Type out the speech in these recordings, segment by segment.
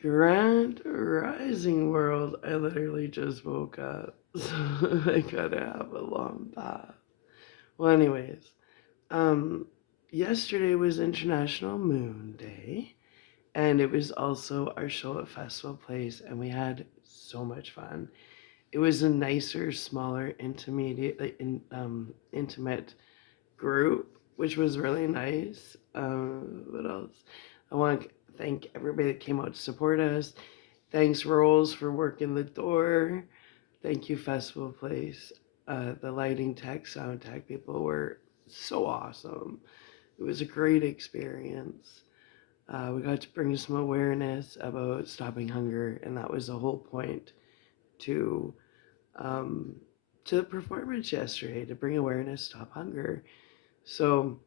Grand Rising World, I literally just woke up, so I gotta have a long bath. Well, anyways, um, yesterday was International Moon Day, and it was also our show at Festival Place, and we had so much fun. It was a nicer, smaller, intimate group, which was really nice. What else? I want to thank everybody that came out to support us. Thanks, Rolls, for working the door. Thank you, Festival Place. The lighting tech, sound tech people were so awesome. It was a great experience. We got to bring some awareness about stopping hunger, and that was the whole point to um, to the performance yesterday, to bring awareness, stop hunger. So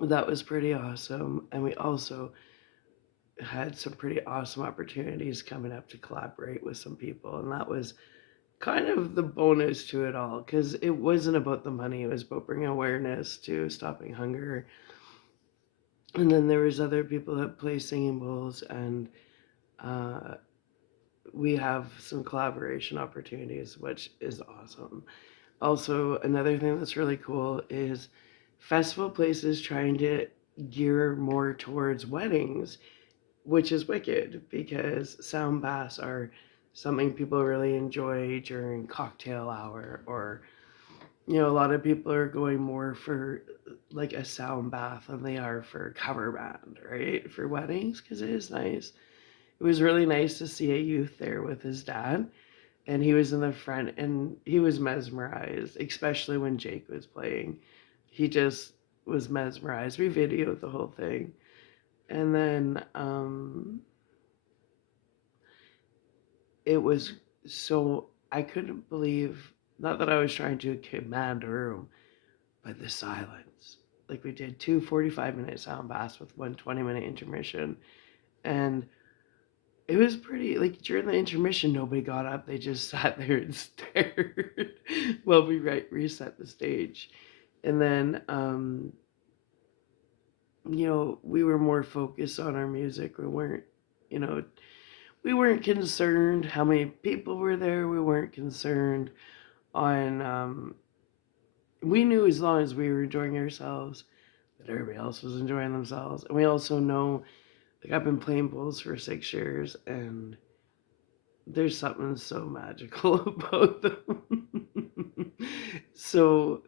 that was pretty awesome, and we also had some pretty awesome opportunities coming up to collaborate with some people, and that was kind of the bonus to it all because it wasn't about the money, it was about bringing awareness to stopping hunger. And then there was other people that play singing bowls, and uh, we have some collaboration opportunities, which is awesome. Also, another thing that's really cool is Festival Places trying to gear more towards weddings, which is wicked because sound baths are something people really enjoy during cocktail hour, or a lot of people are going more for like a sound bath than they are for cover band, right? For weddings, because it is nice. It was really nice to see a youth there with his dad, and he was in the front and he was mesmerized, especially when Jake was playing. He just was mesmerized. We videoed the whole thing. And then it was so, I couldn't believe, not that I was trying to command a room, but the silence. Like, we did two 45-minute sound baths with one 20-minute intermission. And it was pretty, like, during the intermission, nobody got up. They just sat there and stared while we reset the stage. And then, we were more focused on our music. You know, we weren't concerned how many people were there. We weren't concerned on, we knew as long as we were enjoying ourselves, that everybody else was enjoying themselves. And we also know, like, I've been playing bowls for 6 years, and there's something so magical about them. So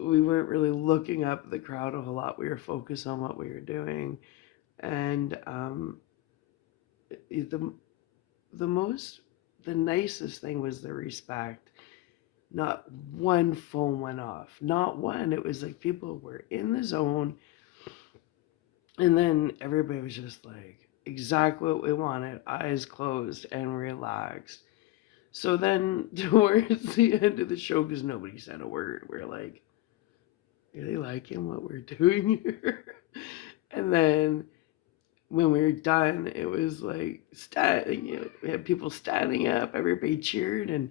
we weren't really looking up at the crowd a whole lot. We were focused on what we were doing. And the the most the nicest thing was the respect. Not one phone went off. Not one. It was like people were in the zone, and then everybody was just like exactly what we wanted, eyes closed and relaxed. So then towards the end of the show, because nobody said a word, we're like, are they liking what we're doing here? And then when we were done, it was like we had people standing up, everybody cheered, and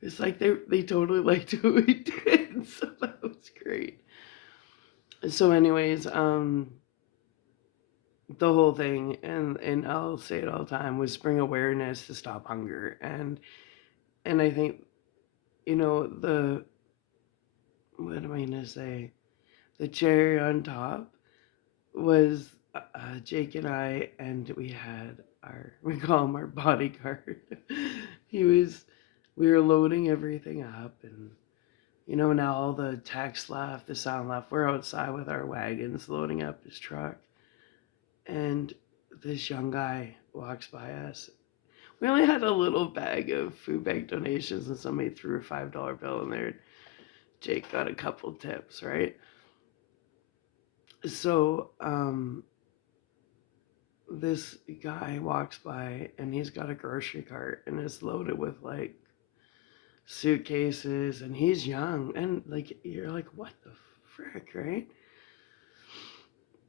it's like they totally liked what we did. So that was great. So, anyways, the whole thing, and I'll say it all the time, was bring awareness to stop hunger, and I think the what am I gonna say? The cherry on top was Jake and I, and we had we call him our bodyguard. he was, we were loading everything up, and now all the text left, the sound left. We're outside with our wagons loading up his truck, and this young guy walks by us. We only had a little bag of food bank donations, and somebody threw a $5 bill in there. Jake got a couple tips, right? So, this guy walks by and he's got a grocery cart and it's loaded with like suitcases, and he's young, and like you're like, what the frick, right?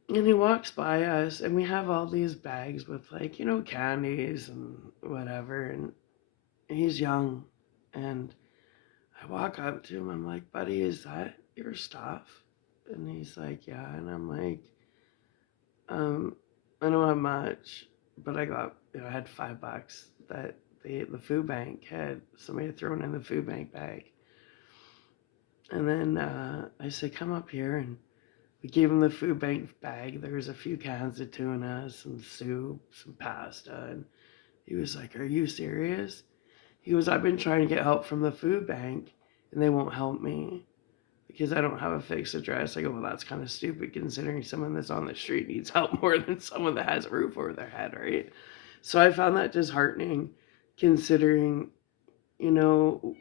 And he walks by us and we have all these bags with like, candies and whatever, and he's young, and I walk up to him, I'm like, buddy, is that your stuff? And he's like, yeah. And I'm like, um I don't have much. but I had $5 that the food bank had somebody had thrown in the food bank bag. And then I said, come up here. And we gave him the food bank bag. There was a few cans of tuna, some soup, some pasta. And he was like, are you serious? He goes, I've been trying to get help from the food bank and they won't help me because I don't have a fixed address. I go, well, that's kind of stupid considering someone that's on the street needs help more than someone that has a roof over their head, right? So I found that disheartening considering, you know,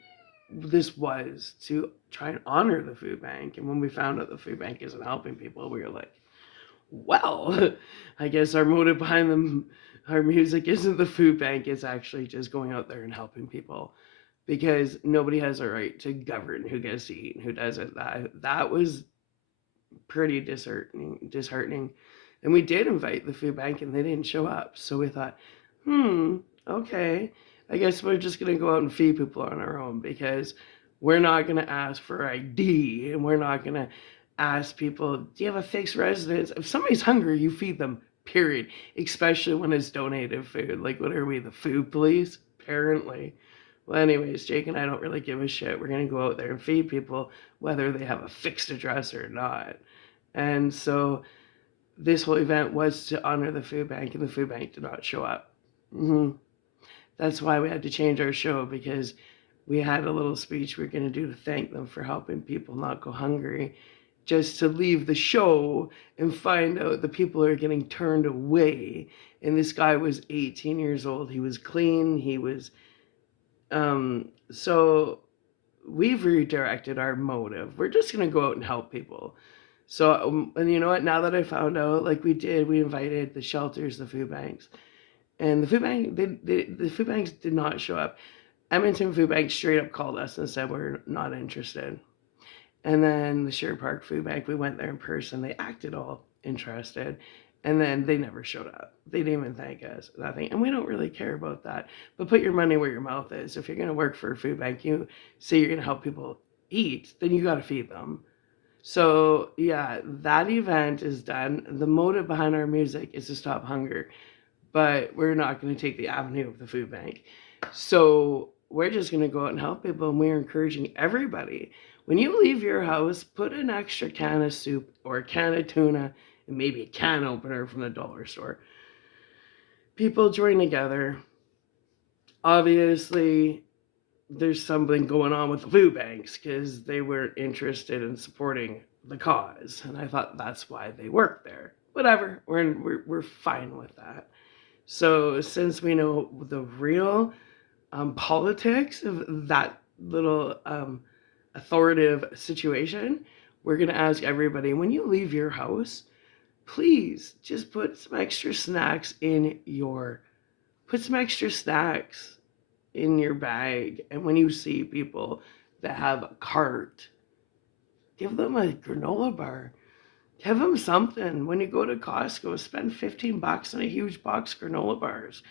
this was to try and honor the food bank. And when we found out the food bank isn't helping people, we were like, well, I guess our motive behind our music isn't the food bank, it's actually just going out there and helping people because nobody has a right to govern who gets to eat and who doesn't. That was pretty disheartening. And we did invite the food bank and they didn't show up. So we thought, okay, I guess we're just going to go out and feed people on our own because we're not going to ask for ID and we're not going to ask people, do you have a fixed residence? If somebody's hungry, you feed them, period. Especially when it's donated food. Like, what are we, the food police? Apparently. Well, anyways, Jake and I don't really give a shit. We're going to go out there and feed people, whether they have a fixed address or not. And so this whole event was to honor the food bank, and the food bank did not show up. That's why we had to change our show, because we had a little speech we were going to do to thank them for helping people not go hungry, just to leave the show and find out the people are getting turned away. And this guy was 18 years old. He was clean. He was, so we've redirected our motive. We're just going to go out and help people. So, and you know what, now that I found out, like we invited the shelters, the food banks, and the food bank, the food banks did not show up. Edmonton Food Bank straight up called us and said, we're not interested. And then the Sherwood Park Food Bank, we went there in person. They acted all interested. And then they never showed up. They didn't even thank us, nothing. And we don't really care about that. But put your money where your mouth is. If you're going to work for a food bank, you say you're going to help people eat, then you got to feed them. So yeah, that event is done. The motive behind our music is to stop hunger, but we're not going to take the avenue of the food bank. So we're just going to go out and help people, and we're encouraging everybody. When you leave your house, put an extra can of soup or a can of tuna and maybe a can opener from the dollar store. People join together. Obviously, there's something going on with the food banks because they weren't interested in supporting the cause, and I thought that's why they work there. Whatever, we're fine with that. So since we know the real politics of that little authoritative situation, we're gonna ask everybody, when you leave your house, please just put some extra snacks in your bag. And when you see people that have a cart, give them a granola bar. Give them something. When you go to Costco, spend $15 on a huge box of granola bars.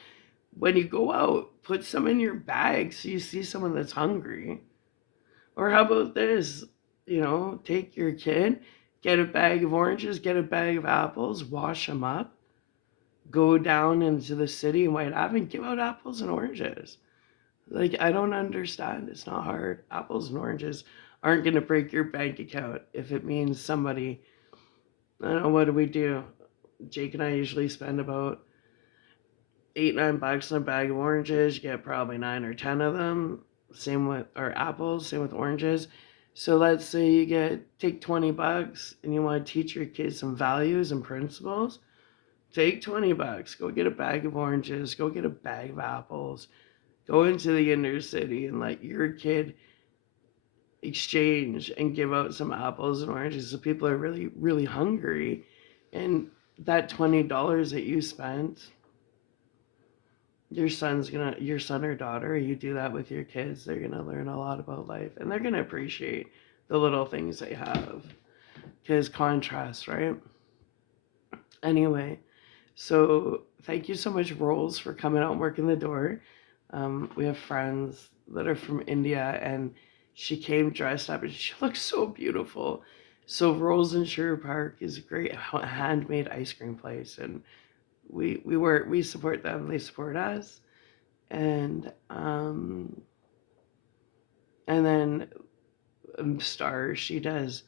When you go out, put some in your bag so you see someone that's hungry. Or how about this? Take your kid, get a bag of oranges, get a bag of apples, wash them up, go down into the city in White Ave and give out apples and oranges. Like, I don't understand. It's not hard. Apples and oranges aren't going to break your bank account if it means somebody, I don't know, what do we do? Jake and I usually spend about $8-9 on a bag of oranges. You get probably 9 or 10 of them. Same with our apples, same with oranges. So let's say you take $20 and you want to teach your kids some values and principles. Take $20, go get a bag of oranges, go get a bag of apples, go into the inner city and let your kid exchange and give out some apples and oranges so people are really, really hungry. And that $20 that you spent, your son or daughter, you do that with your kids, they're gonna learn a lot about life, and they're gonna appreciate the little things they have. Because contrast, right? Anyway, so thank you so much, Rolls, for coming out and working the door. We have friends that are from India, and she came dressed up, and she looks so beautiful. So Rolls in Sherwood Park is a great handmade ice cream place, and we support them, they support us. And then Star, she does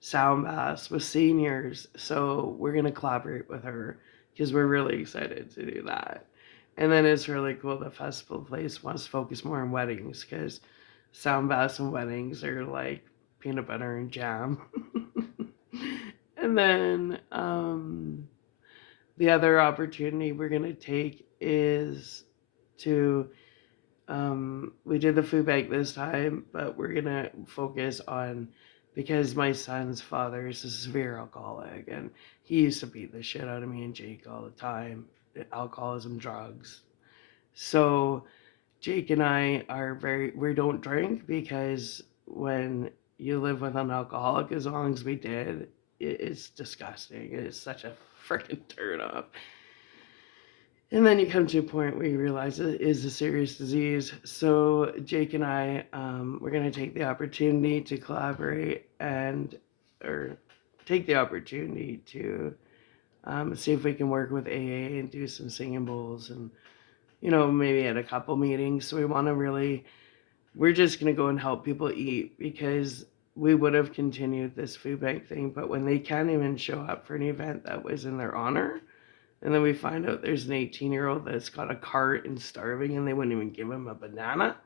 sound baths with seniors, so we're gonna collaborate with her because we're really excited to do that. And then it's really cool the festival place wants to focus more on weddings because sound baths and weddings are like peanut butter and jam. And then the other opportunity we're gonna take is to we did the food bank this time, but we're gonna focus on, because my son's father is a severe alcoholic and he used to beat the shit out of me and Jake all the time. Alcoholism, drugs. So Jake and I we don't drink because when you live with an alcoholic as long as we did, it's disgusting. It's such a freaking turn off. And then you come to a point where you realize it is a serious disease. So Jake and I, we're going to take the opportunity to collaborate or take the opportunity to see if we can work with AA and do some singing bowls and, maybe at a couple meetings. So we're just going to go and help people eat because we would have continued this food bank thing. But when they can't even show up for an event that was in their honor, and then we find out there's an 18-year-old that's got a cart and starving and they wouldn't even give him a banana.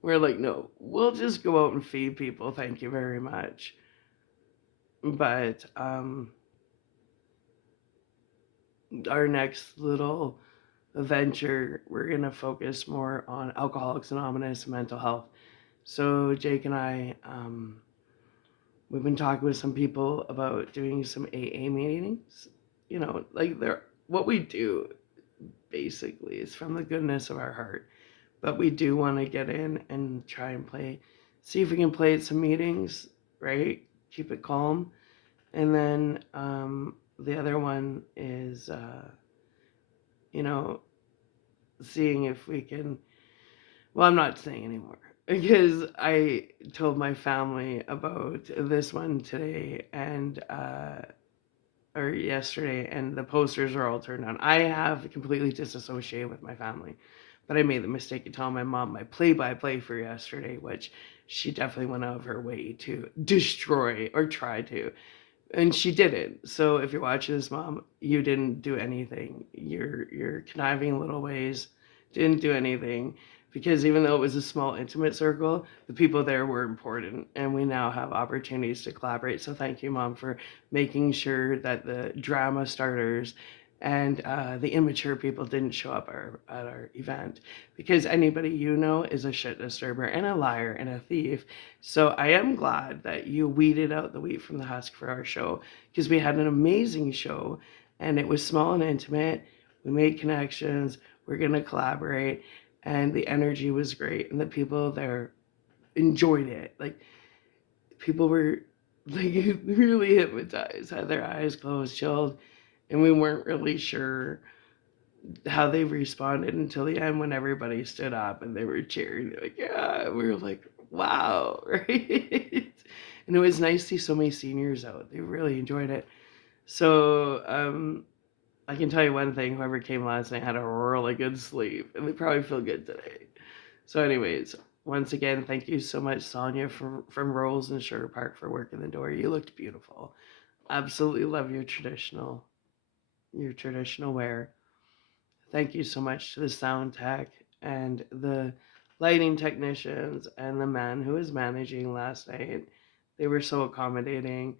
We're like, no, we'll just go out and feed people. Thank you very much. But our next little venture, we're going to focus more on Alcoholics Anonymous and mental health. So Jake and I, we've been talking with some people about doing some AA meetings. What we do basically is from the goodness of our heart, but we do want to get in and try and see if we can play at some meetings, right? Keep it calm. And then the other one is seeing if we can, well, I'm not saying anymore because I told my family about this one today or yesterday, and the posters are all turned on. I have completely disassociated with my family, but I made the mistake of telling my mom my play-by-play for yesterday, which she definitely went out of her way to destroy or try to, and she didn't. So if you're watching this, Mom, you didn't do anything. Your conniving little ways didn't do anything, because even though it was a small intimate circle, the people there were important, and we now have opportunities to collaborate. So thank you, Mom, for making sure that the drama starters and the immature people didn't show up at our event, because anybody is a shit disturber and a liar and a thief. So I am glad that you weeded out the wheat from the husk for our show, because we had an amazing show and it was small and intimate. We made connections. We're going to collaborate, and the energy was great, and the people there enjoyed it. Like, people were like really hypnotized, had their eyes closed, chilled, and we weren't really sure how they responded until the end when everybody stood up and they were cheering. They're like, yeah, we were like, wow, right? And it was nice to see so many seniors out. They really enjoyed it. So I can tell you one thing, whoever came last night had a really good sleep, and they probably feel good today. So anyways, once again, thank you so much, Sonia, from Rolls and Sugar Park, for working the door. You looked beautiful. Absolutely love your traditional wear. Thank you so much to the sound tech and the lighting technicians and the man who was managing last night. They were so accommodating.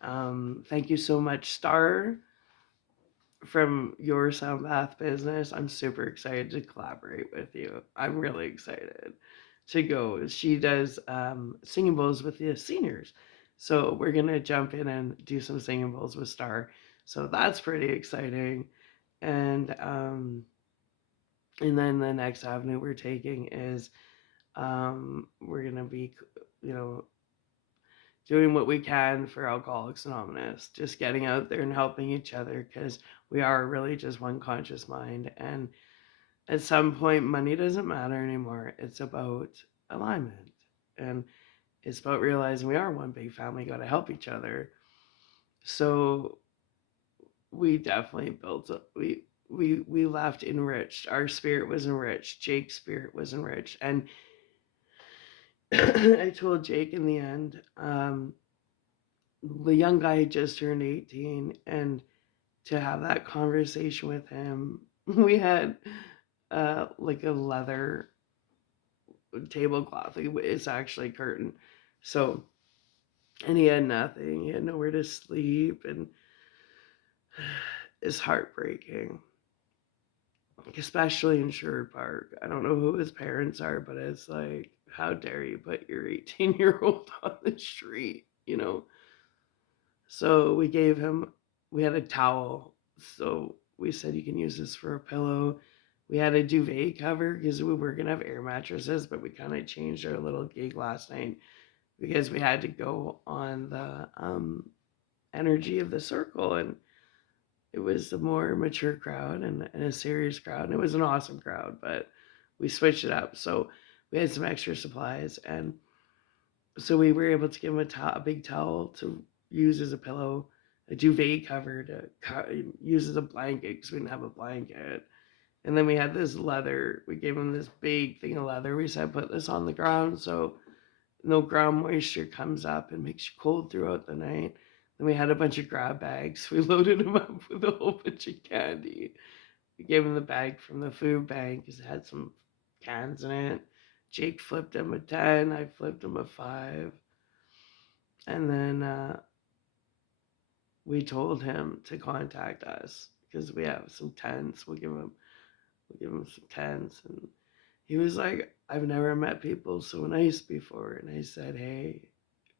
Thank you so much, Star, from your sound bath business. I'm super excited to collaborate with you. I'm really excited to go. She does singing bowls with the seniors. So we're going to jump in and do some singing bowls with Star. So that's pretty exciting. And then the next avenue we're taking is we're going to be, doing what we can for Alcoholics Anonymous, just getting out there and helping each other, because we are really just one conscious mind. And at some point, money doesn't matter anymore. It's about alignment. And it's about realizing we are one big family, got to help each other. So we definitely we left enriched. Our spirit was enriched. Jake's spirit was enriched. And I told Jake in the end, the young guy had just turned 18, and to have that conversation with him, we had like a leather tablecloth. It's actually a curtain. So, and he had nothing. He had nowhere to sleep, and it's heartbreaking, especially in Sherwood Park. I don't know who his parents are, but it's like, how dare you put your 18-year-old on the street, you know? So we had a towel. So we said, you can use this for a pillow. We had a duvet cover because we were going to have air mattresses, but we kind of changed our little gig last night because we had to go on the energy of the circle. And it was a more mature crowd and a serious crowd. And it was an awesome crowd, but we switched it up. So we had some extra supplies. And so we were able to give him a big towel to use as a pillow, a duvet cover to use as a blanket because we didn't have a blanket. And then we had this leather. We gave him this big thing of leather. We said, put this on the ground so no ground moisture comes up and makes you cold throughout the night. Then we had a bunch of grab bags. We loaded him up with a whole bunch of candy. We gave him the bag from the food bank because it had some cans in it. Jake flipped him a 10. I flipped him a 5. And then we told him to contact us because we have some tents. We'll give him some tents. And he was like, I've never met people so nice before. And I said, hey,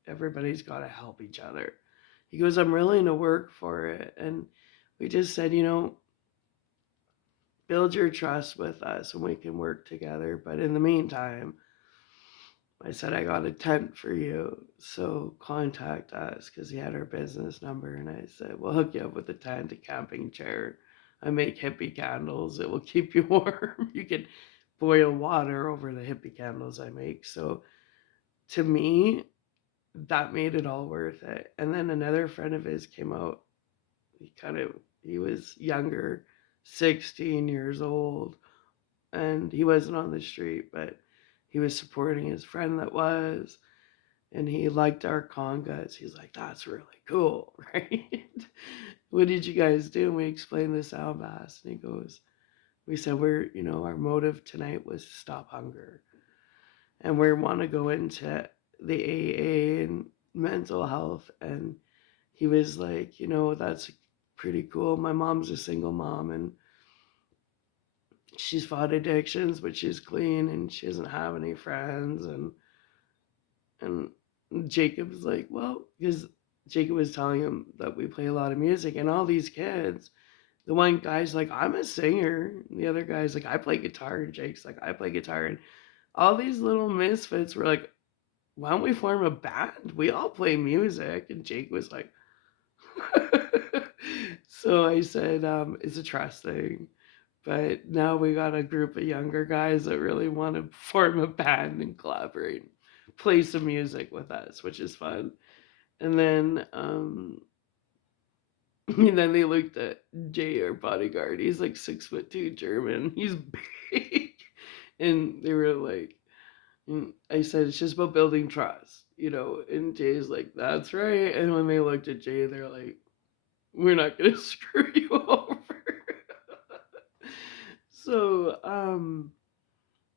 everybody's got to help each other. He goes, I'm willing to work for it. And we just said, build your trust with us and we can work together. But in the meantime, I said, I got a tent for you, so contact us, because he had our business number. And I said, we'll hook you up with a tent, a camping chair. I make hippie candles. It will keep you warm. You can boil water over the hippie candles I make. So to me, that made it all worth it. And then another friend of his came out. He was younger, 16 years old, and he wasn't on the street, but he was supporting his friend that was, and he liked our congas. He's like, that's really cool, right? What did you guys do? And we explained the sound bass, and he goes, we said, our motive tonight was to stop hunger. And we want to go into the AA and mental health. And he was like, that's pretty cool. My mom's a single mom, and she's fought addictions, but she's clean and she doesn't have any friends. And Jacob was like, well, because Jacob was telling him that we play a lot of music, and all these kids, the one guy's like, I'm a singer. And the other guy's like, I play guitar. And Jake's like, I play guitar. And all these little misfits were like, why don't we form a band? We all play music. And Jake was like, so I said, it's a trust thing. But now we got a group of younger guys that really want to form a band and collaborate, play some music with us, which is fun. And then, and then they looked at Jay, our bodyguard. He's like 6'2" German. He's big, and they were like, I said, it's just about building trust, And Jay's like, that's right. And when they looked at Jay, they're like, we're not gonna screw you over. So,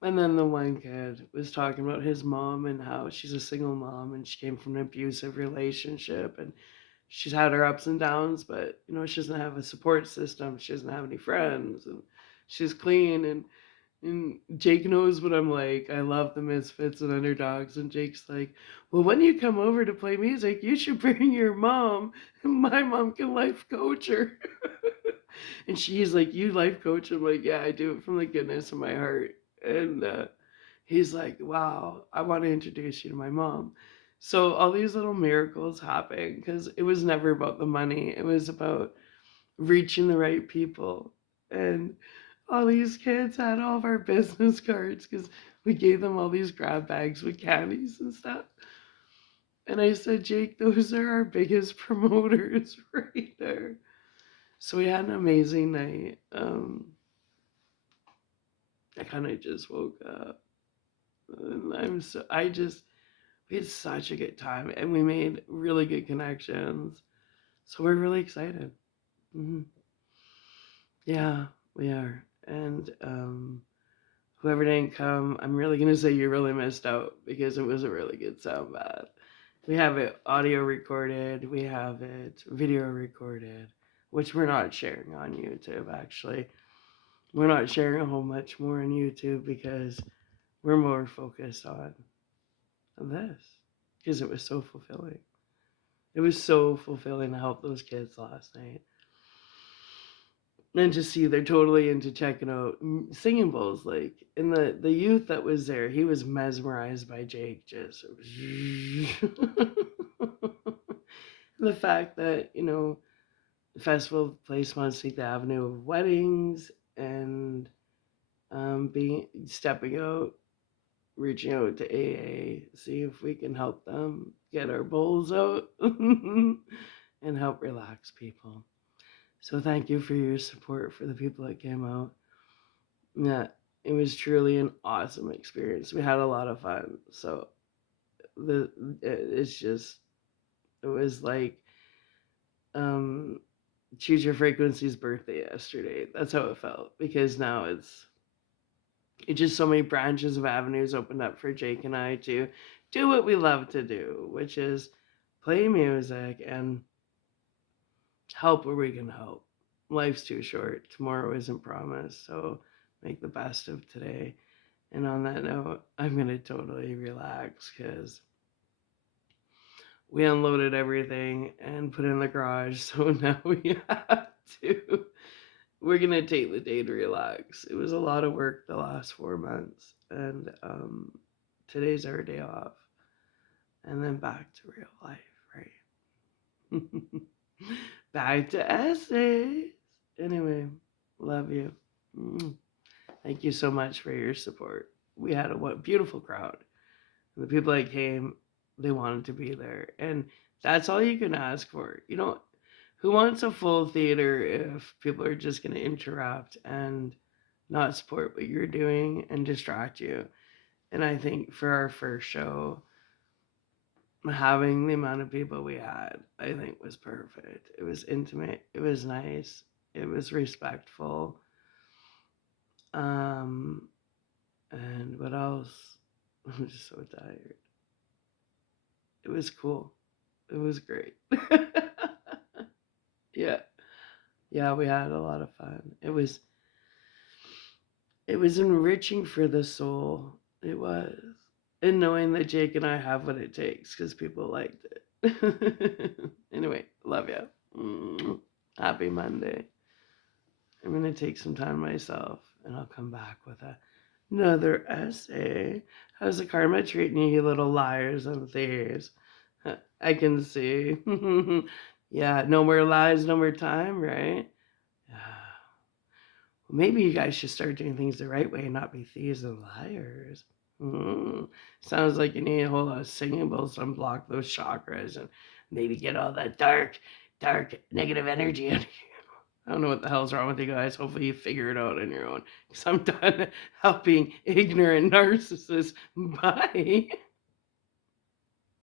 and then the one kid was talking about his mom and how she's a single mom and she came from an abusive relationship and she's had her ups and downs, but she doesn't have a support system. She doesn't have any friends, and she's clean. And Jake knows what I'm like. I love the misfits and underdogs. And Jake's like, well, when you come over to play music, you should bring your mom. And my mom can life coach her. And she's like, you life coach? I'm like, yeah, I do it from the goodness of my heart. And he's like, wow, I want to introduce you to my mom. So all these little miracles happen because it was never about the money. It was about reaching the right people. And all these kids had all of our business cards because we gave them all these grab bags with candies and stuff. And I said, Jake, those are our biggest promoters right there. So we had an amazing night. I kind of just woke up, and we had such a good time, and we made really good connections. So we're really excited. Hmm. Yeah, we are. And whoever didn't come, I'm really gonna say you really missed out because it was a really good sound bath. We have it audio recorded, we have it video recorded, which we're not sharing on YouTube actually. We're not sharing a whole much more on YouTube because we're more focused on this because it was so fulfilling. It was so fulfilling to help those kids last night. And to see they're totally into checking out singing bowls. Like, and the youth that was there, he was mesmerized by Jake. Just the fact that the festival place wants to take the avenue of weddings and being stepping out, reaching out to AA, see if we can help them get our bowls out and help relax people. So thank you for your support for the people that came out. Yeah, it was truly an awesome experience. We had a lot of fun. So it's just it was like um Choose Your Frequency's birthday yesterday. That's how it felt because now it's just so many branches of avenues opened up for Jake and I to do what we love to do, which is play music and help where we can help. Life's too short. Tomorrow isn't promised. So make the best of today. And on that note, I'm going to totally relax because we unloaded everything and put it in the garage. So now we have to, we're going to take the day to relax. It was a lot of work the last 4 months. And today's our day off. And then back to real life, right? Back to essays. Anyway, love you. Thank you so much for your support. We had a beautiful crowd. And the people that came, they wanted to be there. And that's all you can ask for. Who wants a full theater if people are just going to interrupt and not support what you're doing and distract you? And I think for our first show, having the amount of people we had, I think was perfect. It was intimate. It was nice. It was respectful. And what else? I'm just so tired. It was cool. It was great. Yeah. Yeah, we had a lot of fun. It was enriching for the soul. It was. And knowing that Jake and I have what it takes because people liked it. Anyway, love you. Happy Monday. I'm going to take some time myself and I'll come back with another essay. How's the karma treating you, you little liars and thieves? I can see. Yeah, no more lies, no more time, right? Well, maybe you guys should start doing things the right way and not be thieves and liars. Sounds like you need a whole lot of singing bowls to unblock those chakras and maybe get all that dark, negative energy out of you. I don't know what the hell's wrong with you guys. Hopefully you figure it out on your own. Because I'm done helping ignorant narcissists. Bye.